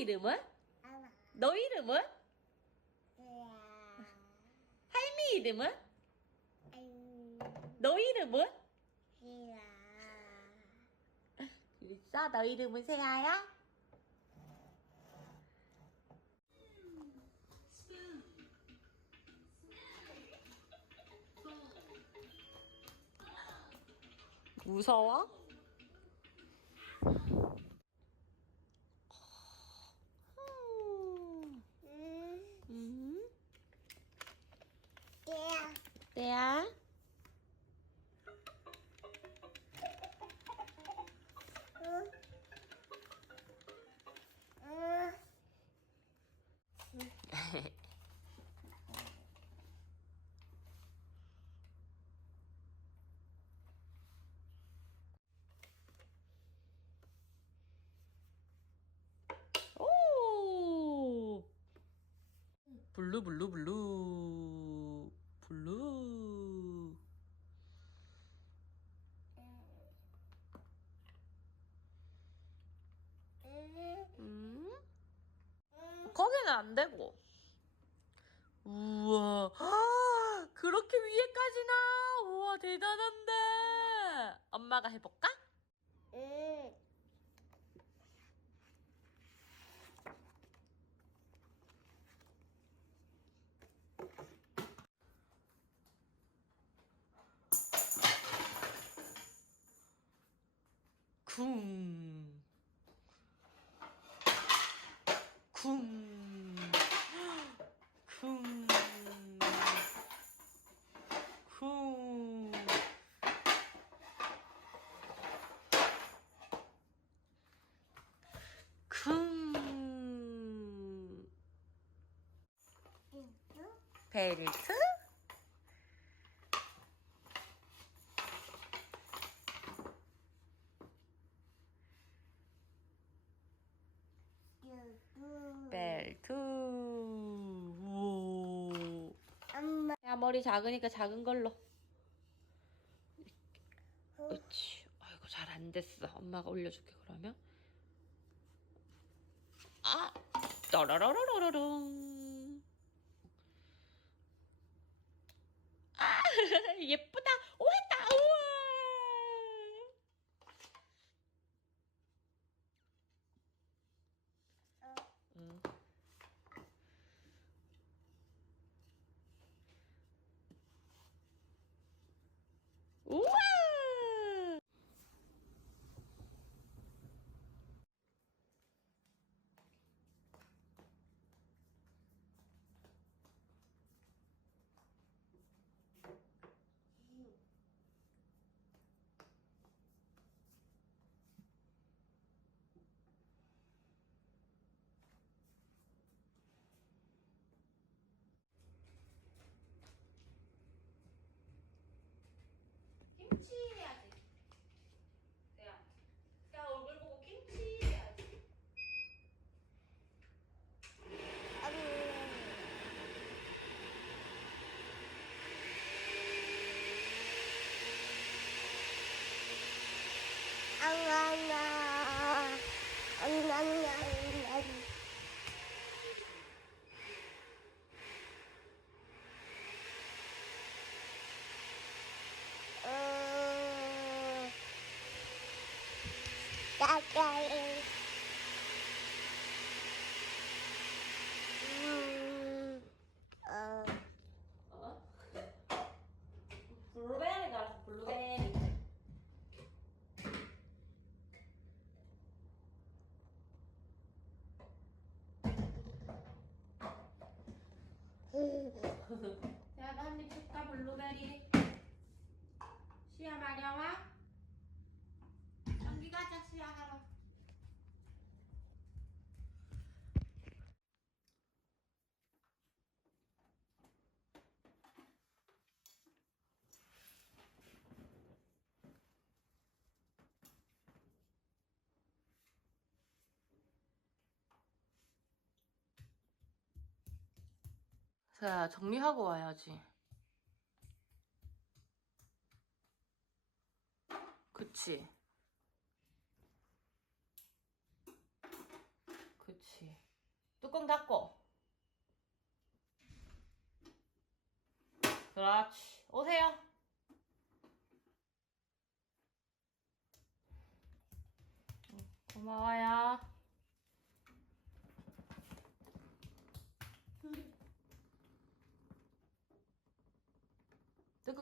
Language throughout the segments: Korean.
이름은? 알아. 너 이름은? 으아. 할미 이름은? 아유. 너 이름은? 으아. 유리사 너 이름은 세아야? 무서워? 음. 음. 음. 야. 때야. 응. 응. 오! 블루 블루 블루 블루 응. 음? 거기는 안 되고. 우와. 그렇게 위에까지 나? 우와 대단한데. 엄마가 해볼까? 벨트? 벨트. 우와. 엄마. 야, 머리 작으니까 작은 걸로. 그렇지. 아이고, 잘 안 됐어. 엄마가 올려줄게, 그러면. 아! 따라라라라롱. 아! 예쁘다! 오, 했다! 우와! 어. 응. 우와! 김치 해야지. 야, 야 얼굴 보고 김치 해야지. 앙앙아. 앙앙아. 어. 가까이. 음. 어. 어? 블루베리 갈았어 블루베리. 야, 나 한입 줄까 블루베리. 시야 마려와? 전기 가자 시야 하러. 자, 정리하고 와야지. 그치? 그치. 뚜껑 닫고. 그렇지. 오세요. 응, 고마워요.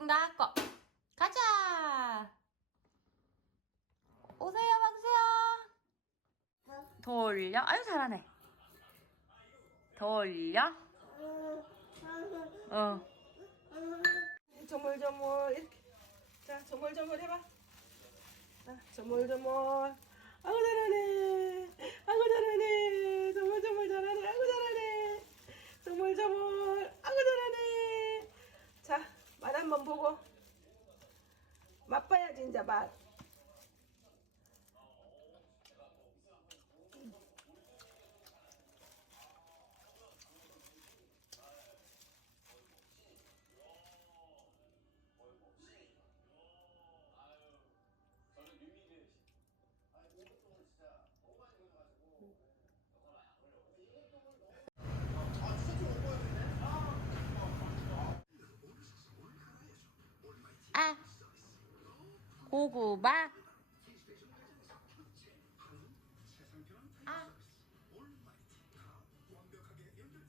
닫고. 가자. 오세요, 왕수야. 돌려. 아유, 잘하네. 돌려. 어. 저물저물 이렇게 자 저물저물 해봐 자 저물저물 아구 잘하네 아구 잘하네 저물저물 잘하네 아구 잘하네 저물저물 아구 잘하네 자맛 한번 보고 맛봐야지 이제 맛 아. 고구마. 아.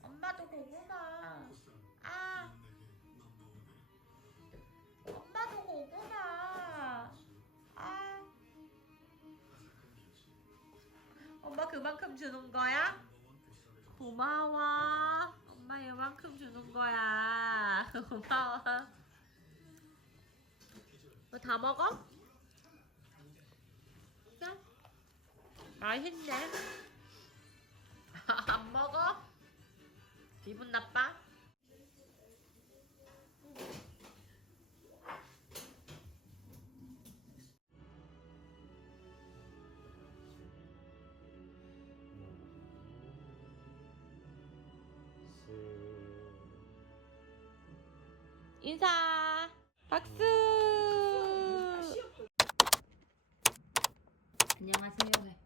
엄마도 고구마. 아. 엄마도 고구마. 아. 엄마 그만큼 주는 거야? 고마워. 엄마 이만큼 주는 거야. 고마워. 너 다 먹어? 자. 맛있네. 안 먹어? 기분 나빠? 인사. 박수. 안녕하세요. 네.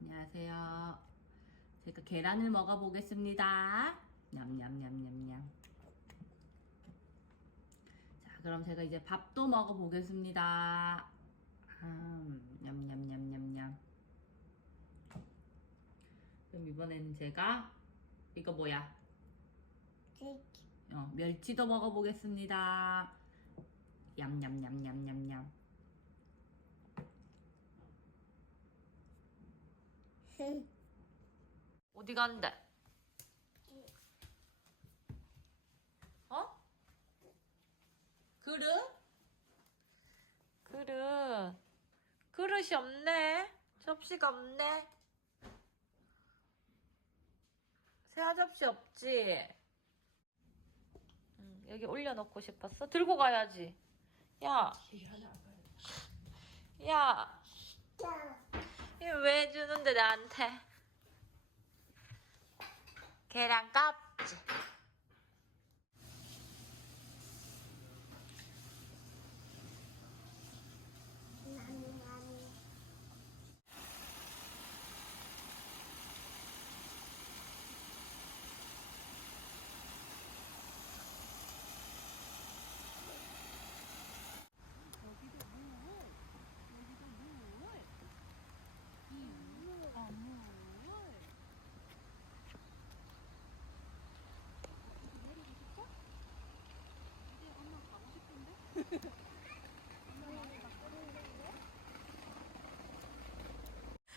안녕하세요. 제가 계란을 먹어보겠습니다. 냠냠냠냠냠. 자, 그럼 제가 이제 밥도 먹어보겠습니다. 음, 냠냠냠냠냠. 그럼 이번에는 제가 이거 뭐야? 어, 멸치도 먹어보겠습니다. 얌얌얌얌얌얌. 어디 간대? 어? 그릇? 그릇. 그릇이 없네. 접시가 없네. 새아 접시 없지? 응, 여기 올려놓고 싶었어? 들고 가야지. 야. 야. 왜 주는데 나한테? 계란 껍질.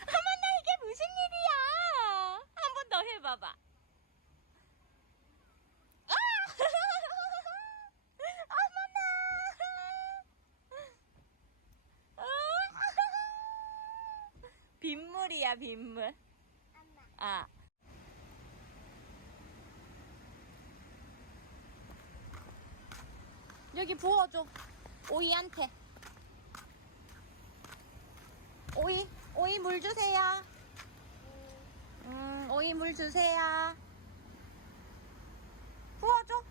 어머나 이게 무슨 일이야? 한 번 더 해봐봐. 아! 어머나. 아! 빗물이야 빗물. 아. 여기 부어줘. 오이한테. 오이, 오이 물 주세요. 음, 오이 물 주세요. 부어줘.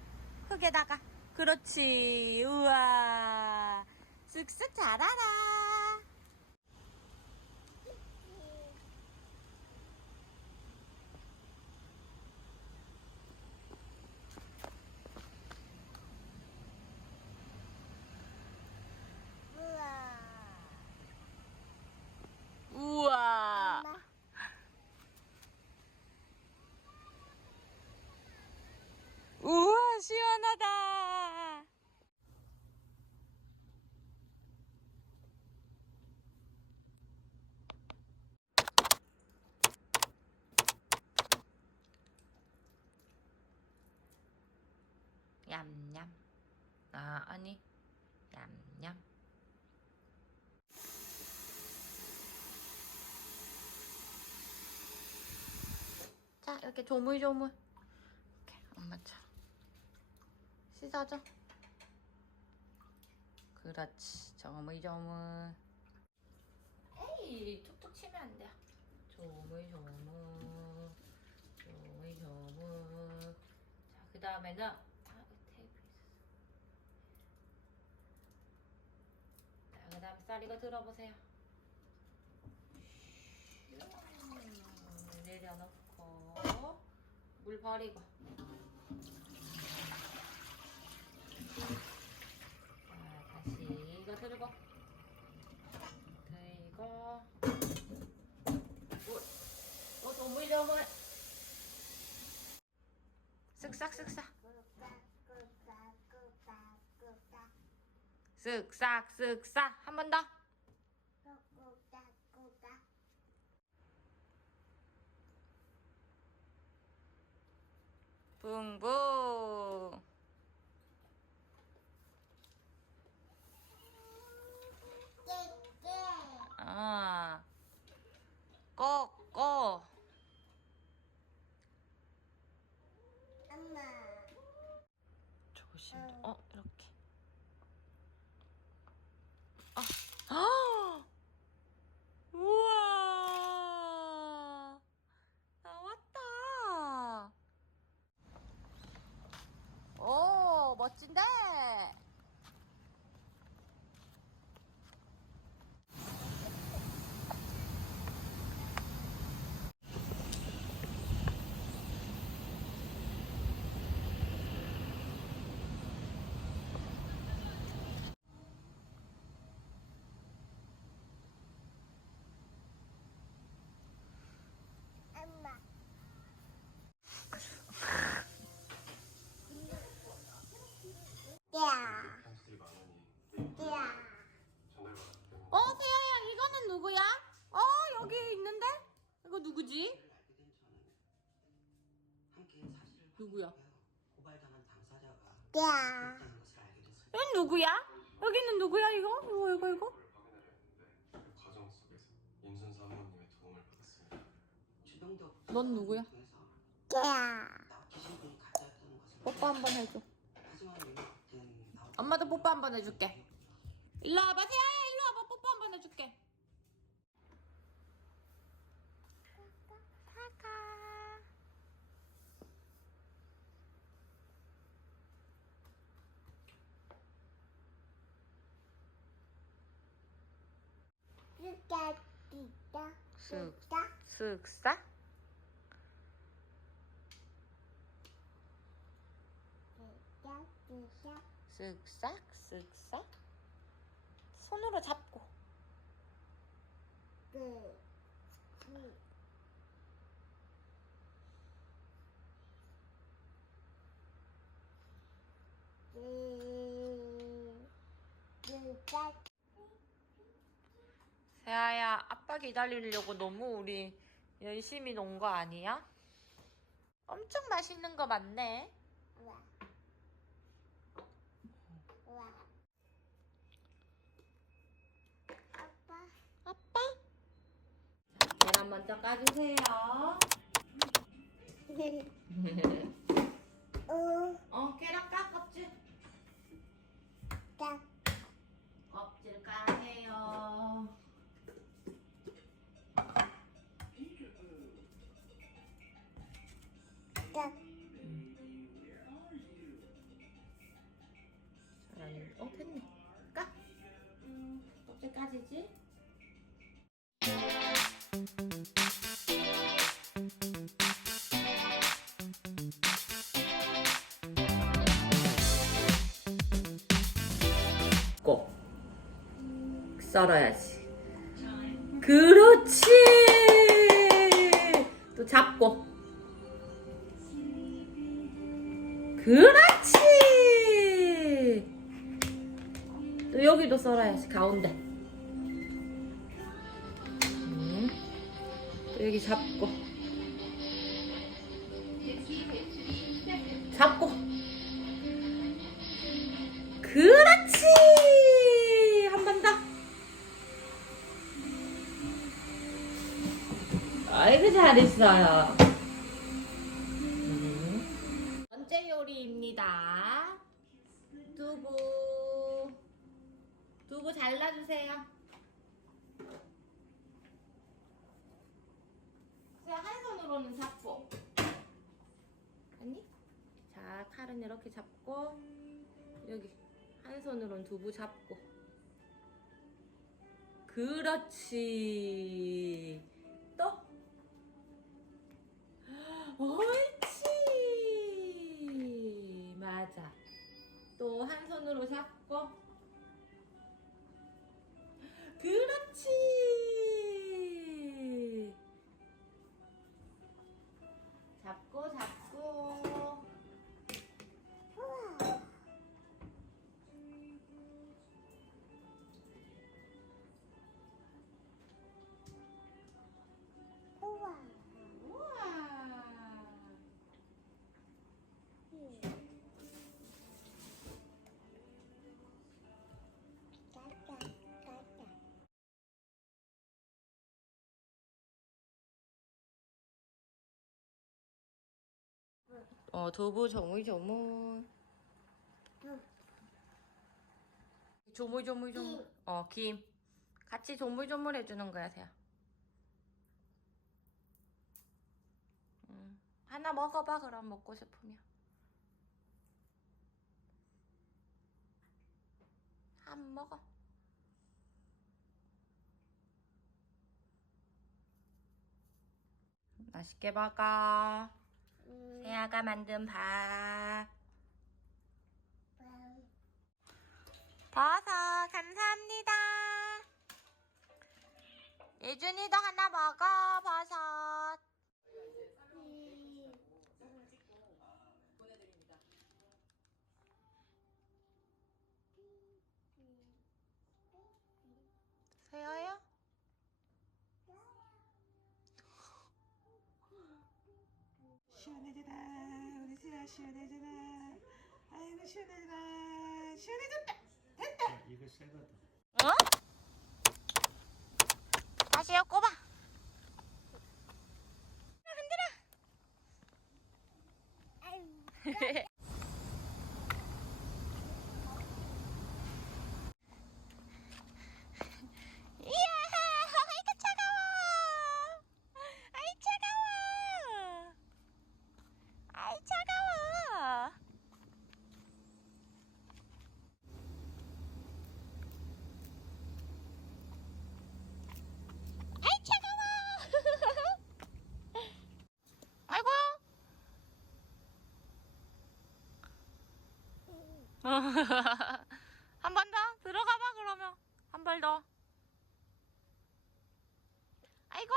흙에다가. 그렇지. 우와. 쓱쓱 자라라. 얌얌. 아 아니 얌얌. 자 이렇게 조물조물. 이렇게 엄마처럼 씻어줘. 그렇지 조물조물. 에이 툭툭 치면 안 돼. 조물조물 조물조물. 자 그 다음에는 아 테이프 있었어. 자 그다음 쌀 이거 들어보세요. 음, 내려놓고 물 버리고. 자 다시 이거 들고 들고 또 조물 조물 쓱싹 쓱싹 쓱싹 쓱싹 한 번 더. 붕붕. 아. 꼬꼬. 조심. 어 이렇게. 아. 우와. 나왔다. 오 멋진데. 편지들이 많으니 전달 받았기 때문에 어 세아야 이거는 누구야? 어 여기 있는데? 이거 누구지? 알게 된 저는 함께 사실을 누구야? 확인하고요. 고발당한 당사자가 있다는 것을 알게 됐습니다. 얘는 누구야? 여기는 누구야 이거? 이거 이거 이거? 그걸 확인하려 했는데 그 과정 속에서 임순 사모님의 도움을 받았습니다. 주병덕 넌 누구야? 통해서 나오키 신분이 가짜였다는 것을 뽀뽀 한번 해줘. 하지만 왜곡된 나오키 엄마도 뽀뽀 한 번 해줄게. 일로 와봐 세아야 일로 와봐 뽀뽀 한 번 해줄게. 사과. 쓱싹. 쓱싹 쓱싹. 손으로 잡고. 세아야 아빠 기다리려고 너무 우리 열심히 논 거 아니야? 엄청 맛있는 거 많네. 아빠? 계란 먼저 까주세요. 어, 계란 까 껍질. 껍질 까세요. 잘하네. 어, 됐네. 까. 껍질 까지지? 썰어야지. 그렇지. 또 잡고. 그렇지. 또 여기도 썰어야지 가운데. 음. 또 여기. 잡고. 두부 잘라주세요. 한 손으로는 잡고. 아니? 자, 칼은 이렇게 잡고, 여기 한 손으로는 두부 잡고. 그렇지. 또. 옳지. 맞아. 또 한 손으로 잡고. 그렇 어, 두부 조물 조물. 조물 조물 조물. 어, 김. 같이 조물 조물 해주는 거야, 세야. 음, 하나 먹어봐, 그럼 먹고 싶으면. 한 먹어. 맛있게 먹어. 음, 세아가 만든 밥. 음. 버섯 감사합니다. 예준이도 하나 먹어 버섯. 세아야? 시원해져라 우리 세아 시원해져라 아이고 시원해져라 시원해졌다 이거 새거다. 어? 다시 엮어봐. 흔들어. 이야, 아이고 차가워. 아이 차가워. 아이 차가워. 아이 차가워. 아이고. 한 번 더? 들어가 봐 그러면. 한 발 더. 아이고.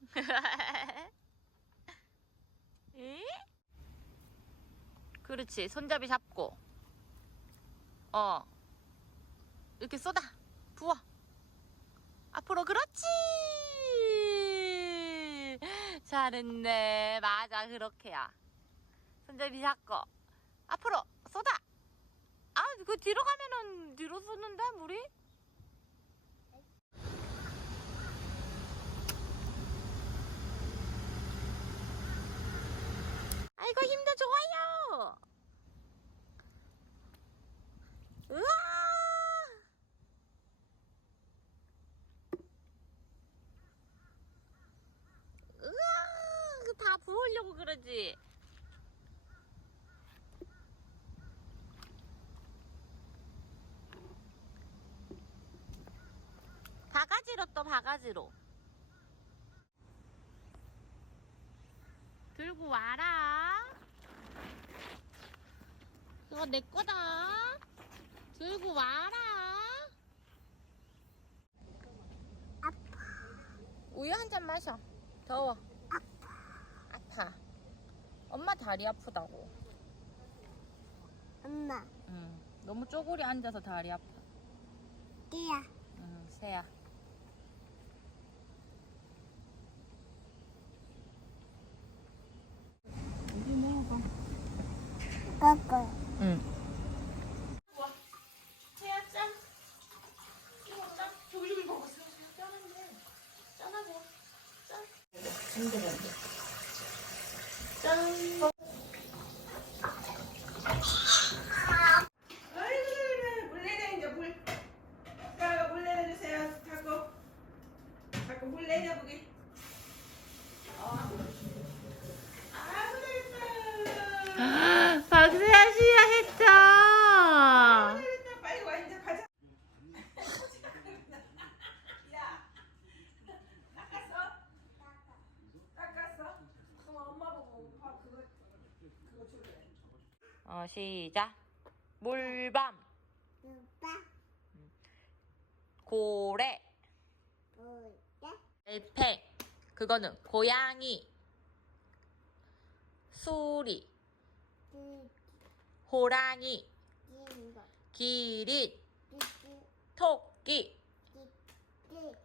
에? 그렇지 손잡이 잡고. 어. 이렇게 쏟아 부어. 앞으로 그렇지! 잘했네. 맞아 그렇게야 손잡이 잡고 앞으로 쏟아 아 그 뒤로 가면은 뒤로 쏟는다 물이? 아이고 힘도 좋아요. 으아, 그다 부으려고 그러지. 바가지로 또 바가지로. 들고 와라. 그거 내 거다. 들고 와라. 우유 한 잔 마셔. 더워. 아파. 엄마 다리 아프다고. 엄마, 응. 너무 쪼그리 앉아서 다리 아파. 띠야. 응, 새야. 꺼꺼. 응. 새야 짠. 이거 짠. 조물조물 먹었어. 짠한데. 힘들어. 짠. 아이고 그래 물 내려 이제 물 아빠가 물 내려주세요 자꾸 자꾸 물 내려보게 어. 아이고 잘했다 박세아 씨야 했죠. 잘했다 빨리 와 이제 가자 야 닦았어? 닦았어? 그럼 엄마 보고 밥 그거 그거 줄래 어 시작. 물밤. 오빠 고래. 보자 달팽 그거는 고양이. 수리. 찌찌 호랑이. 찌거 기린 토끼.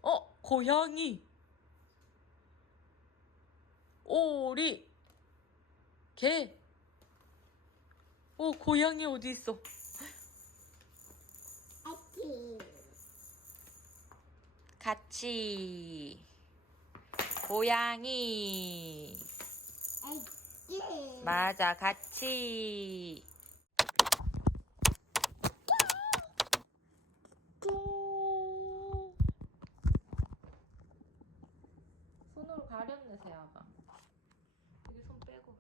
어 고양이. 오리. 개 어, 고양이 어디 있어? 아치 같이. 고양이. 아치 맞아 같이. 손으로 가렸네 세아가 여기 손 빼고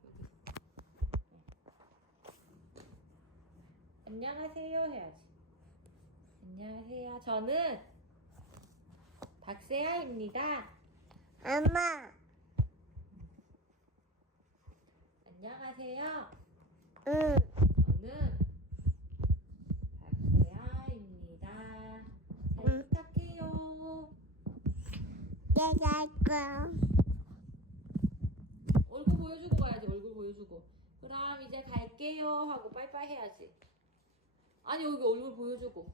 여기 안녕하세요 해야지 안녕하세요 저는 박세아입니다 엄마 안녕하세요 응 저는 박세아입니다. 잘 응. 부탁해요. 내가 거 얼굴 보여주고 가야지. 얼굴 보여주고. 그럼 이제 갈게요 하고 빠이빠이 해야지. 아니 여기 얼굴 보여주고.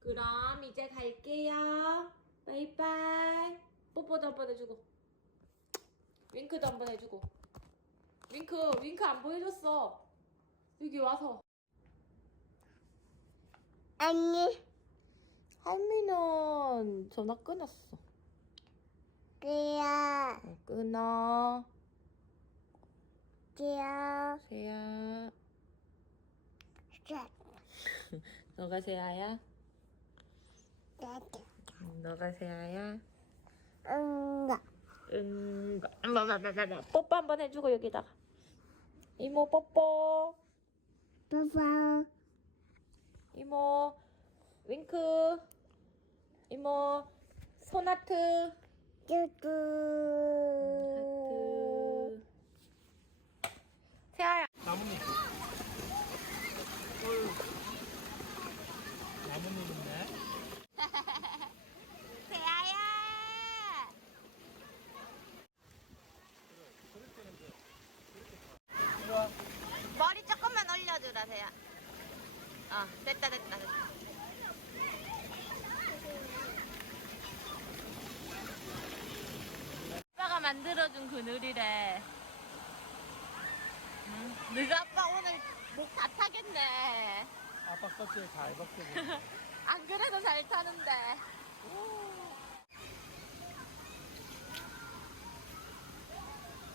그럼 이제 갈게요. 빠이빠이. 뽀뽀도 한 번 해주고. 윙크도 한 번 해주고. 윙크 윙크 안 보여줬어. 여기 와서. 아니 할미는 전화 끊었어. 그야 어, 끊어. 그야 세야. 자 너가 세아야? 나도 응, 너가 세아야? 응가 응. 뽀뽀 한번 해주고 여기다가. 이모 뽀뽀. 빠빠 이모 윙크. 이모 손하트. 쭈쭈 하트. 세아야. 나뭇잎. 나뭇잎 있네. 세아야. 머리 조금만 올려주라 세야. 어 됐다 됐다 됐다. 아빠가 만들어준 그늘이래. 응? 너가 아빠 오늘 목 다 타겠네. 아빠 껍질 잘 벗겨보. 안 그래도 잘 타는데.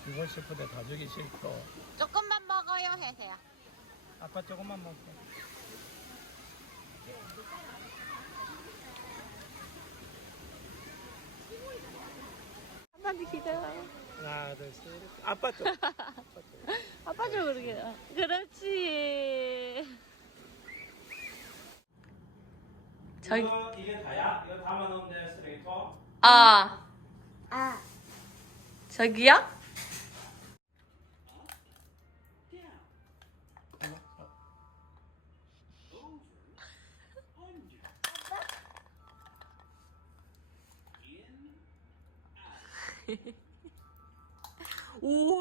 이걸 싶은데 다 주기 싫고. 조금만 먹어요 해세요. 아빠 조금만 먹게. 기다려. 하나, 둘, 셋. 아빠 쪽. 아빠 좀 그러게. 그렇지. 저기. 이거, 이게 다야? 이거 담아놓으면 돼, 쓰레기통? 아 아 저기요? 우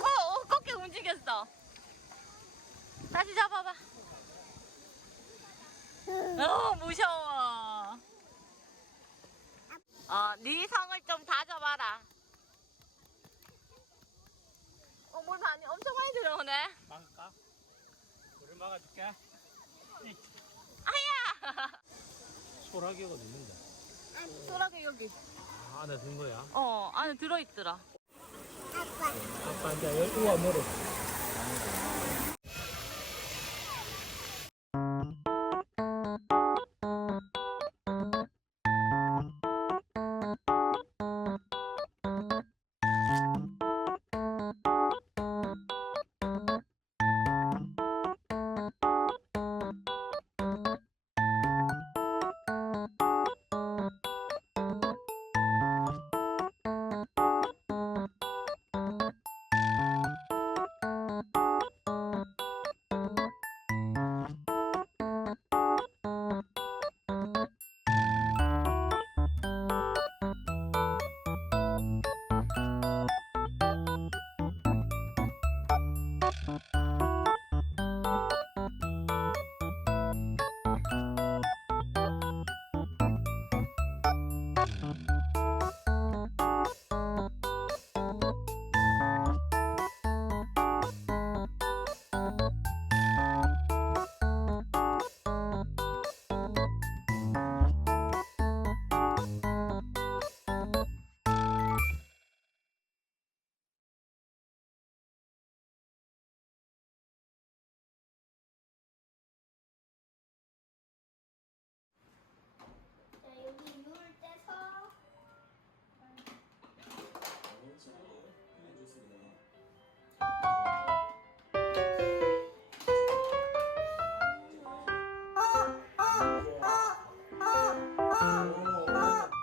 어, 어, 꺾게 움직였어. 다시 잡아봐. 어, 무서워. 어, 네 성을 좀 다져봐라. 어, 물 많이, 엄청 많이 들어오네. 막을까? 물을 막아줄게. 아야! 소라기가 있는데. 소라게 여기. 아, 안에 든 거야. 어, 안에 들어있더라. 아빠 아빠 이제 여기 우와 물을.